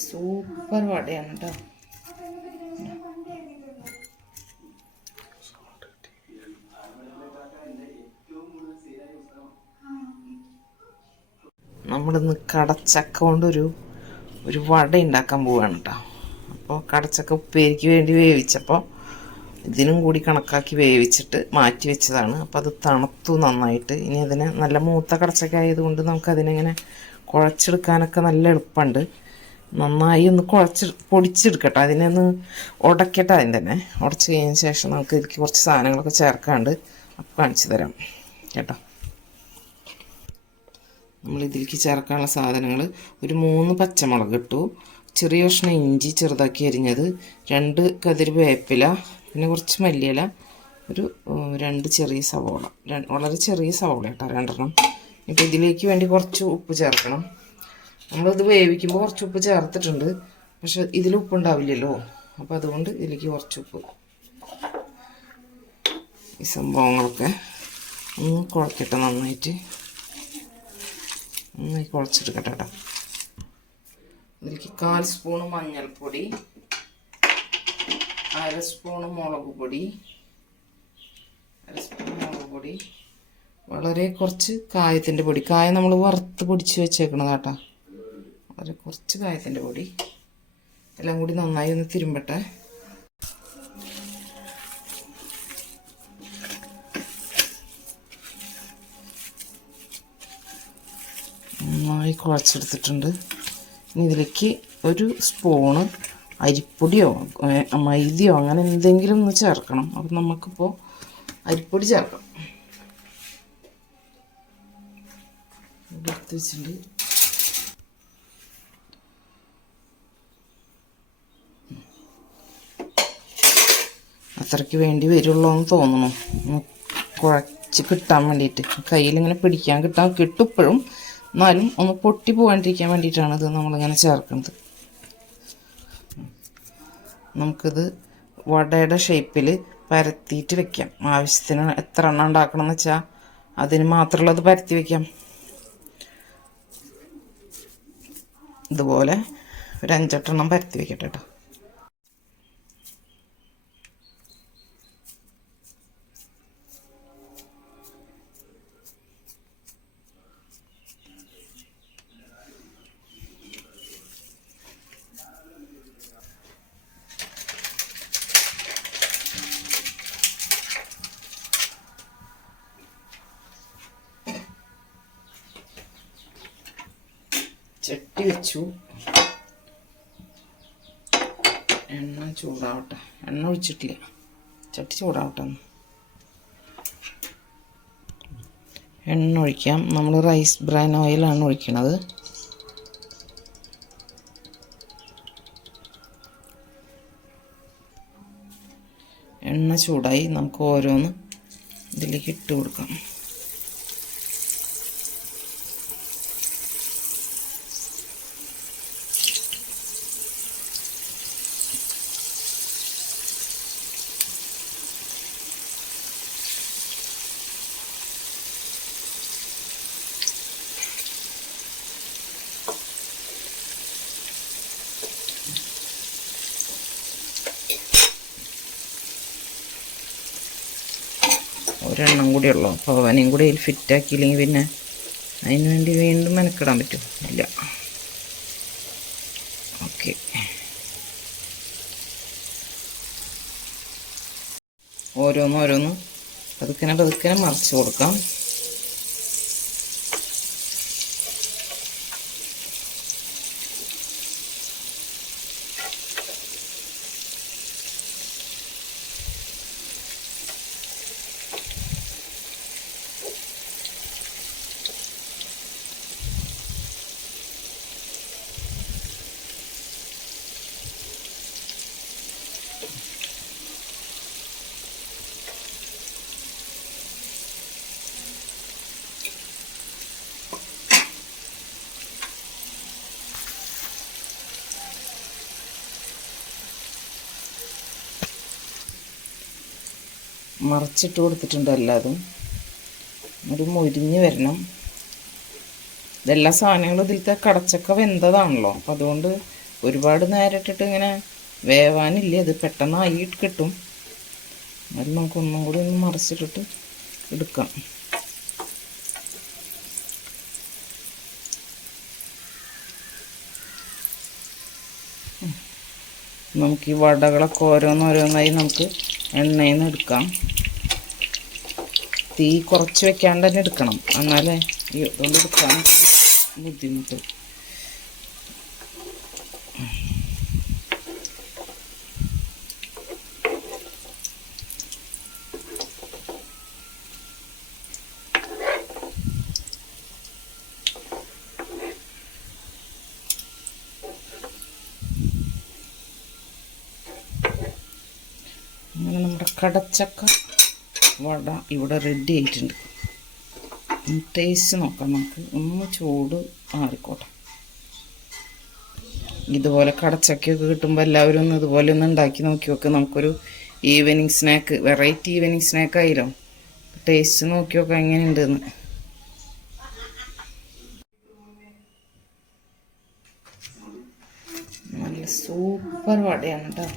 Super വടയാണ് കേട്ടോ. നമ്മളിന്ന് കടച്ചക്ക കൊണ്ടൊരു വട ഉണ്ടാക്കാൻ പോവുകയാണ് കേട്ടോ. അപ്പോൾ കടച്ചക്ക ഉപ്പേരിക്ക് വേണ്ടി വേവിച്ചപ്പോൾ ഇതിനും കൂടി കണക്കാക്കി വേവിച്ചിട്ട് മാറ്റി വെച്ചതാണ്. അപ്പോൾ അത് തണുത്തു നന്നായിട്ട്. ഇനി അതിനെ നല്ല മൂത്ത കടച്ചക്ക ആയതുകൊണ്ട് നമുക്കതിനെങ്ങനെ കുഴച്ചെടുക്കാനൊക്കെ നല്ല എളുപ്പമുണ്ട്. നന്നായി ഒന്ന് പൊടിച്ചെടുക്കട്ടെ, അതിനെ ഒന്ന് ഉടക്കട്ടെ. അതിന് തന്നെ ഉടച്ച് കഴിഞ്ഞ ശേഷം നമുക്ക് ഇതിലേക്ക് കുറച്ച് സാധനങ്ങളൊക്കെ ചേർക്കാണ്ട് അപ്പോൾ കാണിച്ചു തരാം കേട്ടോ. നമ്മളിതിലേക്ക് ചേർക്കാനുള്ള സാധനങ്ങൾ: ഒരു 3 പച്ചമുളക് ഇട്ടു, ചെറിയ കഷ്ണം ഇഞ്ചി ചെറുതാക്കി അരിഞ്ഞത്, 2 കതിര് വേപ്പില, പിന്നെ കുറച്ച് മല്ലിയില, ഒരു 2 ചെറിയ സവോള, വളരെ ചെറിയ സവോള കേട്ടോ, 2 ഇപ്പോൾ ഇതിലേക്ക് വേണ്ടി കുറച്ച് ഉപ്പ് ചേർക്കണം. നമ്മളിത് വേവിക്കുമ്പോൾ കുറച്ച് ഉപ്പ് ചേർത്തിട്ടുണ്ട്, പക്ഷെ ഇതിൽ ഉപ്പുണ്ടാവില്ലല്ലോ. അപ്പോൾ അതുകൊണ്ട് ഇതിലേക്ക് കുറച്ച് ഉപ്പ്. ഈ സംഭവങ്ങളൊക്കെ ഒന്ന് കുഴക്കട്ടെ, നന്നായി കുഴച്ചെടുക്കട്ടെ കേട്ടോ. ഇതിലേക്ക് 1/4 സ്പൂണ് മഞ്ഞൾപ്പൊടി, 1/2 സ്പൂണ് മുളക് പൊടി, 1/2 സ്പൂൺ മുളക് പൊടി, വളരെ കുറച്ച് കായത്തിൻ്റെ പൊടി. കായം നമ്മൾ വറുത്ത് പൊടിച്ച് വെച്ചേക്കണത് കേട്ടോ. വളരെ കുറച്ച് കായത്തിൻ്റെ പൊടി. എല്ലാം കൂടി നന്നായി ഒന്ന് തിരുമ്പട്ടെ. നന്നായി കുഴച്ചെടുത്തിട്ടുണ്ട്. ഇനി ഇതിലേക്ക് 1 സ്പൂണ് അരിപ്പൊടിയോ മൈദയോ അങ്ങനെ എന്തെങ്കിലും ഒന്ന് ചേർക്കണം. അപ്പം നമുക്കിപ്പോൾ അരിപ്പൊടി ചേർക്കാം. എടുത്ത് വെച്ചിട്ടുണ്ട്. അത്രയ്ക്ക് വേണ്ടി വരുള്ളൂ എന്ന് തോന്നുന്നു, കുഴച്ച് കിട്ടാൻ വേണ്ടിയിട്ട്. കയ്യിലിങ്ങനെ പിടിക്കാൻ കിട്ടും ഇപ്പോഴും, എന്നാലും ഒന്ന് പൊട്ടി പോകാണ്ടിരിക്കാൻ വേണ്ടിയിട്ടാണ് ഇത് നമ്മളിങ്ങനെ ചേർക്കുന്നത്. നമുക്കിത് വടയുടെ ഷേപ്പിൽ പരത്തിയിട്ട് വെക്കാം. ആവശ്യത്തിന് എത്ര എണ്ണം ഉണ്ടാക്കണം എന്ന് വെച്ചാൽ അതിന് മാത്രമുള്ളത് പരത്തി വെക്കാം. ഇതുപോലെ ഒരു 5-8 എണ്ണം പരത്തി വെക്കട്ടെ കേട്ടോ. ചട്ടി വെച്ചു, എണ്ണ ചൂടാവട്ടെ. എണ്ണ ഒഴിച്ചിട്ടില്ല, ചട്ടി ചൂടാവട്ടെ. എണ്ണ ഒഴിക്കാം. നമ്മൾ റൈസ് ബ്രാൻ ഓയിലാണ് ഒഴിക്കണത്. എണ്ണ ചൂടായി, നമുക്ക് ഓരോന്ന് ഇതിലേക്ക് ഇട്ട് കൊടുക്കാം. ഒരെണ്ണം കൂടി ഉള്ളൂ, അപ്പോൾ അവനെയും കൂടി അതിൽ ഫിറ്റാക്കിയില്ലെങ്കിൽ പിന്നെ അതിന് വേണ്ടി വീണ്ടും മെനക്കിടാൻ പറ്റും ഇല്ല. ഓക്കെ, ഓരോന്നും പതുക്കനെ മറിച്ച് കൊടുക്കാം. മറിച്ചിട്ട് കൊടുത്തിട്ടുണ്ട് എല്ലാതും. ഒരു മൊരിഞ്ഞ് വരണം. ഇതെല്ലാ സാധനങ്ങളും ഇതിലത്തെ കടച്ചക്ക വെന്തതാണല്ലോ, അപ്പം അതുകൊണ്ട് ഒരുപാട് നേരം ഇട്ടിട്ട് ഇങ്ങനെ വേവാനില്ല, അത് പെട്ടെന്നായി കിട്ടും. അത് നമുക്ക് ഒന്നും കൂടി ഒന്ന് മറിച്ചിട്ടിട്ട് എടുക്കാം. നമുക്ക് ഈ വടകളൊക്കെ ഓരോന്നോരോന്നായി നമുക്ക് എണ്ണയിൽ നിന്ന് എടുക്കാം. തീ കുറച്ച് വെക്കാണ്ട് തന്നെ എടുക്കണം, എന്നാലേ ഇതുകൊണ്ട് എടുക്കാൻ ബുദ്ധിമുട്ട്. അങ്ങനെ നമ്മുടെ കടച്ചക്ക വട ഇവിടെ റെഡി ആയിട്ടുണ്ട്. ടേസ്റ്റ് നോക്കാം നമുക്ക്, ഒന്ന് ചൂട് ആറിക്കോട്ടെ. ഇതുപോലെ കടച്ചക്കയൊക്കെ കിട്ടുമ്പോൾ എല്ലാവരും ഒന്ന് ഇതുപോലെ ഒന്ന് ഉണ്ടാക്കി നോക്കി നോക്ക്. നമുക്കൊരു evening snack, variety evening snack ആയില്ലോ. ടേസ്റ്റ് നോക്കി നോക്കാം എങ്ങനെയുണ്ടെന്ന്. നല്ല സൂപ്പർ വടയാണ് കേട്ടോ.